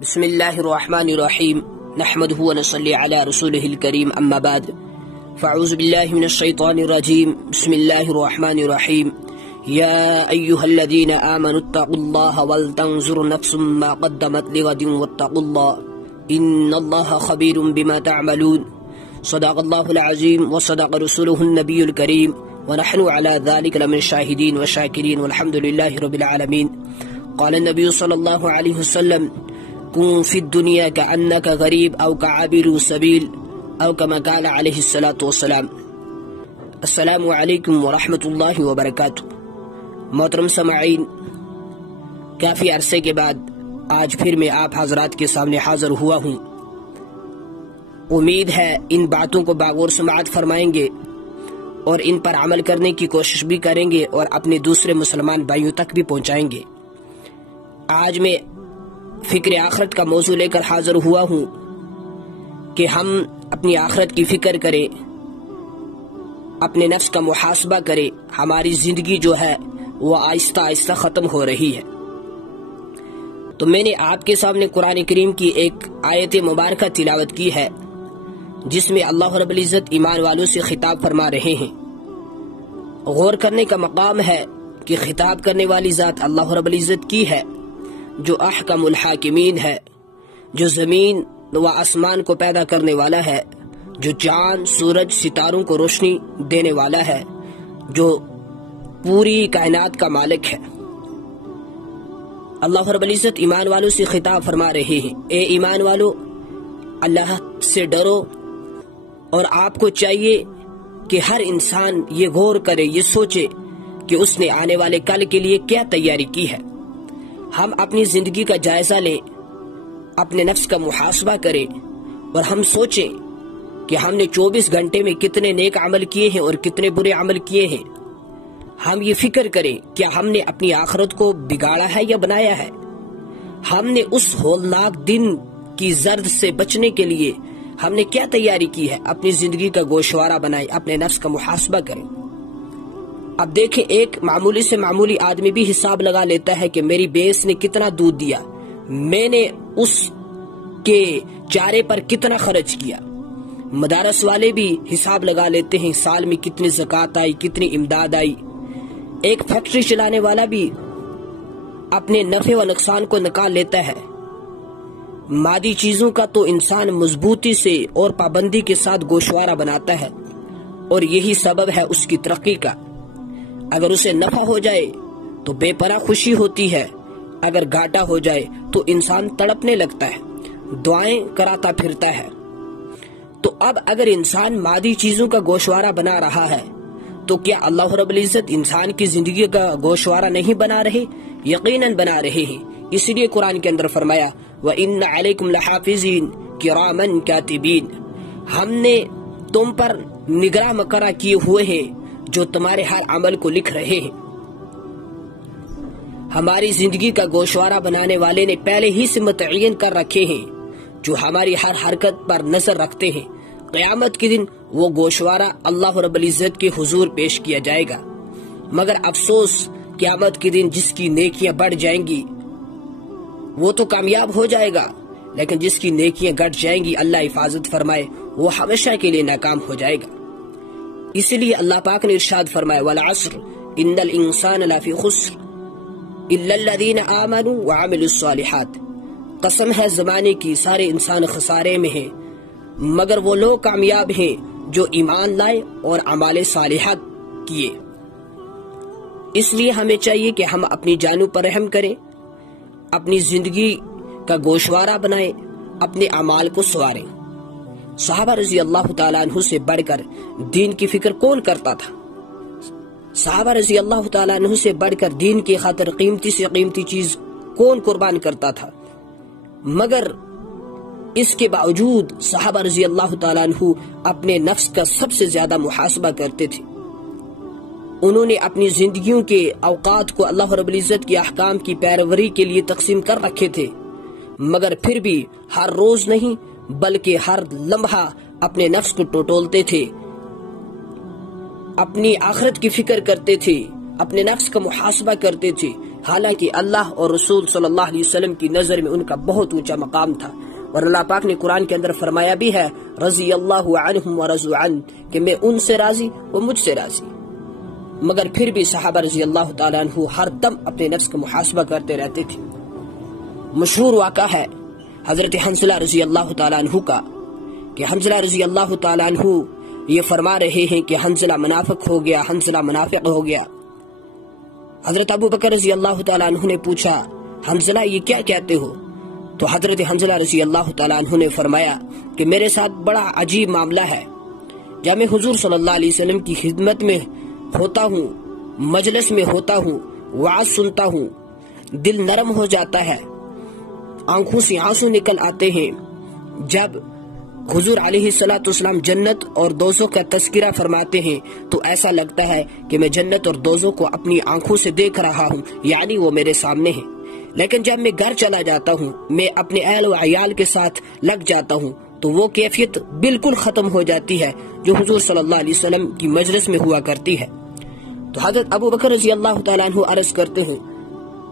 بسم اللہ الرحمن الرحیم نحمده ونصلی علی رسوله الکریم اما بعد فاعوذ باللہ من الشیطان الرجیم بسم اللہ الرحمن الرحیم یا ایہا الذین آمنوا اتقوا اللہ ولتنظر نفس ما قدمت لغد واتقوا اللہ ان اللہ خبیر بما تعملون صدق اللہ العظیم وصدق رسوله النبی الکریم ونحن على ذلك لمن الشاہدین والشاکرین والحمد للہ رب العالمین قال النبی صلی اللہ علیہ وسلم کن فی الدنیا کأنک غریب او کعابر سبیل او کما قال علیہ الصلاة والسلام۔ السلام علیکم ورحمۃ اللہ وبرکاتہ۔ محترم سامعین، کافی عرصے کے بعد آج پھر میں آپ حضرات کے سامنے حاضر ہوا ہوں۔ امید ہے ان باتوں کو باغور سماعت فرمائیں گے اور ان پر عمل کرنے کی کوشش بھی کریں گے اور اپنے دوسرے مسلمان بھائیوں تک بھی پہنچائیں گے۔ آج میں فکر آخرت کا موضوع لے کر حاضر ہوا ہوں کہ ہم اپنی آخرت کی فکر کریں، اپنے نفس کا محاسبہ کریں۔ ہماری زندگی جو ہے وہ آہستہ آہستہ ختم ہو رہی ہے۔ تو میں نے آپ کے سامنے قرآن کریم کی ایک آیت مبارکہ تلاوت کی ہے جس میں اللہ رب العزت ایمان والوں سے خطاب فرما رہے ہیں۔ غور کرنے کا مقام ہے کہ خطاب کرنے والی ذات اللہ رب العزت کی ہے جو احکم الحاکمین ہے، جو زمین و آسمان کو پیدا کرنے والا ہے، جو چاند سورج ستاروں کو روشنی دینے والا ہے، جو پوری کائنات کا مالک ہے۔ اللہ رب العزت ایمان والوں سے خطاب فرما رہے ہیں، اے ایمان والو، اللہ سے ڈرو، اور آپ کو چاہیے کہ ہر انسان یہ غور کرے، یہ سوچے کہ اس نے آنے والے کل کے لیے کیا تیاری کی ہے۔ ہم اپنی زندگی کا جائزہ لیں، اپنے نفس کا محاسبہ کریں اور ہم سوچیں کہ ہم نے 24 گھنٹے میں کتنے نیک عمل کیے ہیں اور کتنے برے عمل کیے ہیں۔ ہم یہ فکر کریں کیا ہم نے اپنی آخرت کو بگاڑا ہے یا بنایا ہے۔ ہم نے اس ہولناک دن کی زرد سے بچنے کے لیے ہم نے کیا تیاری کی ہے۔ اپنی زندگی کا گوشوارہ بنائیں، اپنے نفس کا محاسبہ کریں۔ اب دیکھیں، ایک معمولی سے معمولی آدمی بھی حساب لگا لیتا ہے کہ میری بھینس نے کتنا دودھ دیا، میں نے اس کے چارے پر کتنا خرچ کیا۔ مدارس والے بھی حساب لگا لیتے ہیں سال میں کتنی زکوٰۃ آئی، کتنی امداد آئی۔ ایک فیکٹری چلانے والا بھی اپنے نفع و نقصان کو نکال لیتا ہے۔ مادی چیزوں کا تو انسان مضبوطی سے اور پابندی کے ساتھ گوشوارہ بناتا ہے اور یہی سبب ہے اس کی ترقی کا۔ اگر اسے نفع ہو جائے تو بے پناہ خوشی ہوتی ہے، اگر گھاٹا ہو جائے تو انسان تڑپنے لگتا ہے، دعائیں کراتا پھرتا ہے۔ تو اب اگر انسان مادی چیزوں کا گوشوارہ بنا رہا ہے تو کیا اللہ رب العزت انسان کی زندگی کا گوشوارہ نہیں بنا رہے؟ یقیناً بنا رہے ہیں۔ اس لیے قرآن کے اندر فرمایا وَإِنَّ عَلَيْكُمْ لَحَافِظِينَ كِرَامًا كَاتِبِينَ، ہم نے تم پر نگراں مقررہ کیے ہوئے ہیں جو تمہارے ہر عمل کو لکھ رہے ہیں۔ ہماری زندگی کا گوشوارہ بنانے والے نے پہلے ہی سے متعین کر رکھے ہیں جو ہماری ہر حرکت پر نظر رکھتے ہیں۔ قیامت کے دن وہ گوشوارہ اللہ رب العزت کے حضور پیش کیا جائے گا، مگر افسوس، قیامت کے دن جس کی نیکیاں بڑھ جائیں گی وہ تو کامیاب ہو جائے گا، لیکن جس کی نیکیاں گھٹ جائیں گی، اللہ حفاظت فرمائے، وہ ہمیشہ کے لیے ناکام ہو جائے گا۔ اس لیے اللہ پاک نے ارشاد فرمایا وَالْعَصْرِ إِنَّ الْإِنسَانَ لَفِي خُسْرٍ إِلَّا الَّذِينَ آمَنُوا وَعَمِلُوا الصَّالِحَاتِ، قسم ہے زمانے کی، سارے انسان خسارے میں ہیں مگر وہ لوگ کامیاب ہیں جو ایمان لائے اور اعمال صالحات کیے۔ اس لیے ہمیں چاہیے کہ ہم اپنی جانوں پر رحم کریں، اپنی زندگی کا گوشوارہ بنائیں، اپنے اعمال کو سنواریں۔ صحابہ رضی اللہ تعالیٰ عنہ سے بڑھ کر دین کی فکر کون کرتا تھا؟ صحابہ رضی اللہ تعالیٰ عنہ سے بڑھ کر دین کی خاطر قیمتی سے قیمتی چیز کون قربان کرتا تھا؟ مگر اس کے باوجود صحابہ رضی اللہ تعالیٰ عنہ اپنے نفس کا سب سے زیادہ محاسبہ کرتے تھے۔ انہوں نے اپنی زندگیوں کے اوقات کو اللہ رب العزت کے احکام کی پیروی کے لیے تقسیم کر رکھے تھے، مگر پھر بھی ہر روز نہیں بلکہ ہر لمحہ اپنے نفس کو ٹٹولتے تھے، اپنی آخرت کی فکر کرتے تھے، اپنے نفس کا محاسبہ کرتے تھے حالانکہ اللہ اور رسول صلی اللہ علیہ وسلم کی نظر میں ان کا بہت اونچا مقام تھا، اور اللہ پاک نے قرآن کے اندر فرمایا بھی ہے رضی اللہ عنہم ورضوا عنہ، کہ میں ان سے راضی وہ مجھ سے راضی۔ مگر پھر بھی صحابہ رضی اللہ تعالیٰ عنہ ہر دم اپنے نفس کا محاسبہ کرتے رہتے تھے۔ مشہور واقعہ ہے حضرت حنظلہ رضی اللہ تعالیٰ عنہ کا، کہ حنظلہ رضی اللہ تعالیٰ عنہ یہ فرما رہے ہیں کہ حنظلہ منافق ہو گیا، حنظلہ منافق ہو گیا۔ حضرت ابو بکر رضی اللہ تعالیٰ عنہ نے پوچھا حنظلہ یہ کیا کہتے ہو؟ تو حضرت حنظلہ رضی اللہ تعالیٰ عنہ نے فرمایا کہ میرے ساتھ بڑا عجیب معاملہ ہے، جب میں حضور صلی اللہ علیہ وسلم کی خدمت میں ہوتا ہوں، مجلس میں ہوتا ہوں، وعظ سنتا ہوں، دل نرم ہو جاتا ہے، آنکھوں سے آنسو نکل آتے ہیں۔ جب حضور علیہ الصلوۃ والسلام جنت اور دوزخ کا تذکرہ فرماتے ہیں تو ایسا لگتا ہے کہ میں جنت اور دوزخ کو اپنی آنکھوں سے دیکھ رہا ہوں، یعنی وہ میرے سامنے ہے۔ لیکن جب میں گھر چلا جاتا ہوں، میں اپنے اہل و عیال کے ساتھ لگ جاتا ہوں، تو وہ کیفیت بالکل ختم ہو جاتی ہے جو حضور صلی اللہ علیہ وسلم کی مجلس میں ہوا کرتی ہے۔ تو حضرت ابو بکر رضی اللہ تعالیٰ عنہ عرض کرتے ہیں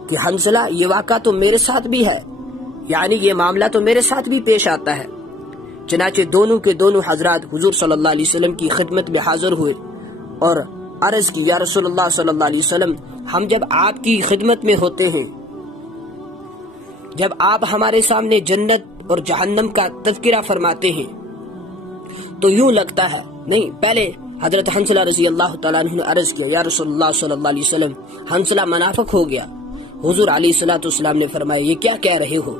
کہ حنظلہ یہ واقعہ تو میرے ساتھ بھی ہے، یعنی یہ معاملہ تو میرے ساتھ بھی پیش آتا ہے۔ چنانچہ دونوں کے دونوں حضرات حضور صلی اللہ علیہ وسلم کی خدمت میں حاضر ہوئے اور عرض کی یا رسول اللہ صلی اللہ علیہ وسلم، ہم جب آپ کی خدمت میں ہوتے ہیں، جب آپ ہمارے سامنے جنت اور جہنم کا تذکرہ فرماتے ہیں تو یوں لگتا ہے نہیں۔ پہلے حضرت حنظلہ رضی اللہ تعالیٰ عنہ نے عرض کیا یا رسول اللہ صلی اللہ علیہ وسلم، حنظلہ منافق ہو گیا۔ حضور علیہ الصلوۃ والسلام نے فرمایا یہ کیا کہہ رہے ہو؟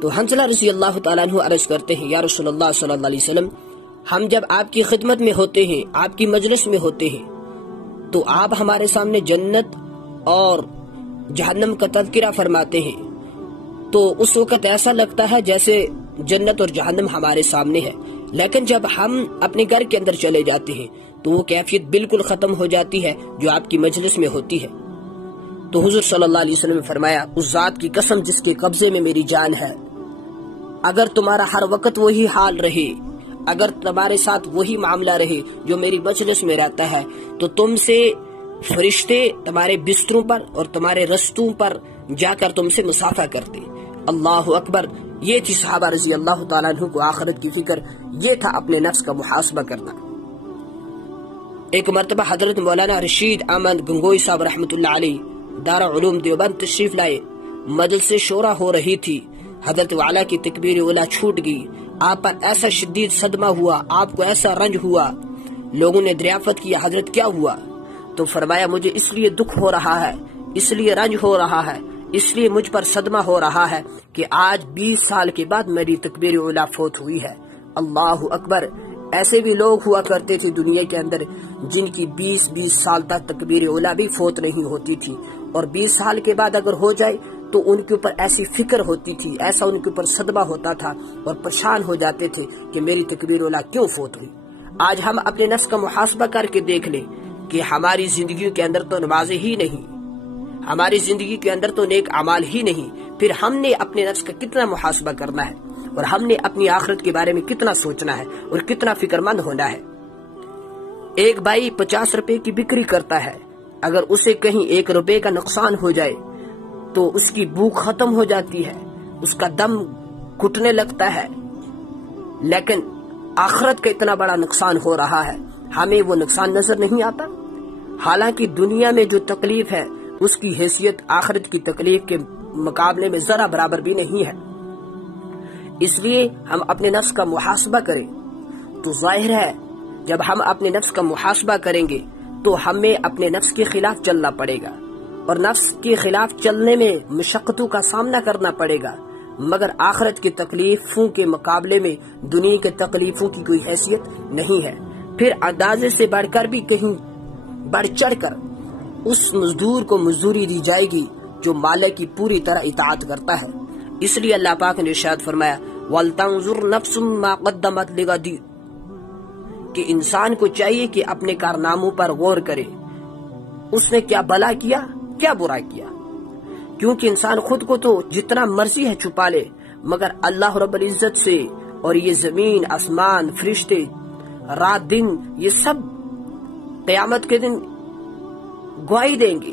تو حنظلہ رضی اللہ تعالیٰ عنہ عرض کرتے ہیں یا رسول اللہ صلی اللہ علیہ وسلم، ہم جب آپ کی خدمت میں ہوتے ہیں، آپ کی مجلس میں ہوتے ہیں، تو آپ ہمارے سامنے جنت اور جہنم کا تذکرہ فرماتے ہیں، تو اس وقت ایسا لگتا ہے جیسے جنت اور جہنم ہمارے سامنے ہے۔ لیکن جب ہم اپنے گھر کے اندر چلے جاتے ہیں تو وہ کیفیت بالکل ختم ہو جاتی ہے جو آپ کی مجلس میں ہوتی ہے۔ تو حضور صلی اللہ علیہ وسلم نے فرمایا اس ذات کی قسم جس کے قبضے میں میری جان ہے، اگر تمہارا ہر وقت وہی حال رہے، اگر تمہارے ساتھ وہی معاملہ رہے جو میری مجلس میں رہتا ہے، تو تم سے فرشتے تمہارے بستروں پر اور تمہارے رستوں پر جا کر تم سے مصافحہ کرتے۔ اللہ اکبر! یہ تھی صحابہ رضی اللہ تعالیٰ عنہ کو آخرت کی فکر، یہ تھا اپنے نفس کا محاسبہ کرنا۔ ایک مرتبہ حضرت مولانا رشید احمد گنگوئی صاحب رحمۃ اللہ علیہ دارالعلوم دیوبند تشریف لائے، مجلس شورا ہو رہی تھی، حضرت والا کی تکبیر اولا چھوٹ گئی، آپ پر ایسا شدید صدمہ ہوا، آپ کو ایسا رنج ہوا، لوگوں نے دریافت کیا حضرت کیا ہوا؟ تو فرمایا مجھے اس لیے دکھ ہو رہا ہے، اس لیے رنج ہو رہا ہے، اس لیے مجھ پر صدمہ ہو رہا ہے کہ آج 20 سال کے بعد میری تکبیر اولا فوت ہوئی ہے۔ اللہ اکبر! ایسے بھی لوگ ہوا کرتے تھے دنیا کے اندر جن کی 20 سال تک تکبیر اولا بھی فوت نہیں ہوتی تھی، اور 20 سال کے بعد اگر ہو جائے تو ان کے اوپر ایسی فکر ہوتی تھی، ایسا ان کے اوپر صدمہ ہوتا تھا اور پریشان ہو جاتے تھے کہ میری تکبیر اولا کیوں فوت ہوئی۔ آج ہم اپنے نفس کا محاسبہ کر کے دیکھ لیں کہ ہماری زندگی کے اندر تو نمازیں ہی نہیں، ہماری زندگی کے اندر تو نیک اعمال ہی نہیں، پھر ہم نے اپنے نفس کا کتنا محاسبہ کرنا ہے اور ہم نے اپنی آخرت کے بارے میں کتنا سوچنا ہے اور کتنا فکر مند ہونا ہے۔ ایک بھائی 50 روپے کی بکری کرتا ہے، اگر اسے کہیں 1 روپے کا نقصان ہو جائے تو اس کی بھوک ختم ہو جاتی ہے، اس کا دم گھٹنے لگتا ہے، لیکن آخرت کا اتنا بڑا نقصان ہو رہا ہے، ہمیں وہ نقصان نظر نہیں آتا، حالانکہ دنیا میں جو تکلیف ہے اس کی حیثیت آخرت کی تکلیف کے مقابلے میں ذرا برابر بھی نہیں ہے۔ اس لیے ہم اپنے نفس کا محاسبہ کریں تو ظاہر ہے جب ہم اپنے نفس کا محاسبہ کریں گے تو ہمیں اپنے نفس کے خلاف چلنا پڑے گا، اور نفس کے خلاف چلنے میں مشقتوں کا سامنا کرنا پڑے گا، مگر آخرت کی تکلیفوں کے مقابلے میں دنیا کے تکلیفوں کی کوئی حیثیت نہیں ہے۔ پھر اندازے سے بڑھ کر بھی کہیں بڑھ چڑھ کر اس مزدور کو مزدوری دی جائے گی جو مالک کی پوری طرح اطاعت کرتا ہے۔ اس لیے اللہ پاک نے ارشاد فرمایا وَلْتَنظُرْ نَفْسٌ مَا قَدَّمَتْ لِغَدٍ، کہ انسان کو چاہیے کہ اپنے کارناموں پر غور کرے، اس نے کیا بھلا کیا کیا برا کیا، کیونکہ انسان خود کو تو جتنا مرضی ہے چھپا لے، مگر اللہ رب العزت سے اور یہ زمین آسمان فرشتے رات دن یہ سب قیامت کے دن گواہی دیں گے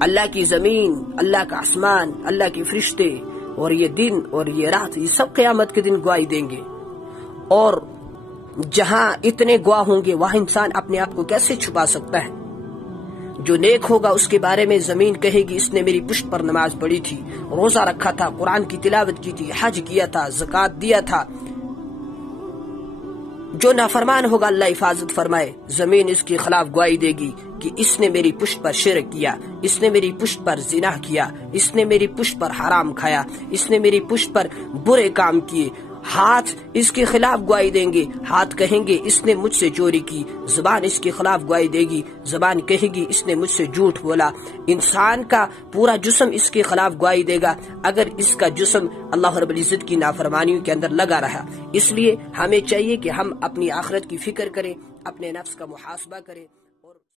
اللہ کی زمین، اللہ کا آسمان، اللہ کے فرشتے اور یہ دن اور یہ رات، یہ سب قیامت کے دن گواہی دیں گے. اور جہاں اتنے گواہ ہوں گے وہاں انسان اپنے آپ کو کیسے چھپا سکتا ہے؟ جو نیک ہوگا اس کے بارے میں زمین کہے گی اس نے میری پشت پر نماز پڑھی تھی، روزہ رکھا تھا، قرآن کی تلاوت کی تھی، حج کیا تھا، زکوٰۃ دیا تھا. جو نافرمان ہوگا اللہ حفاظت فرمائے، زمین اس کے خلاف گواہی دے گی کہ اس نے میری پشت پر شرک کیا، اس نے میری پشت پر زنا کیا، اس نے میری پشت پر حرام کھایا، اس نے میری پشت پر برے کام کیے. ہاتھ اس کے خلاف گواہی دیں گے، ہاتھ کہیں گے اس نے مجھ سے چوری کی، زبان اس کے خلاف گواہی دے گی، زبان کہے گی اس نے مجھ سے جھوٹ بولا. انسان کا پورا جسم اس کے خلاف گواہی دے گا اگر اس کا جسم اللہ رب العزت کی نافرمانیوں کے اندر لگا رہا. اس لیے ہمیں چاہیے کہ ہم اپنی آخرت کی فکر کریں، اپنے نفس کا محاسبہ کریں.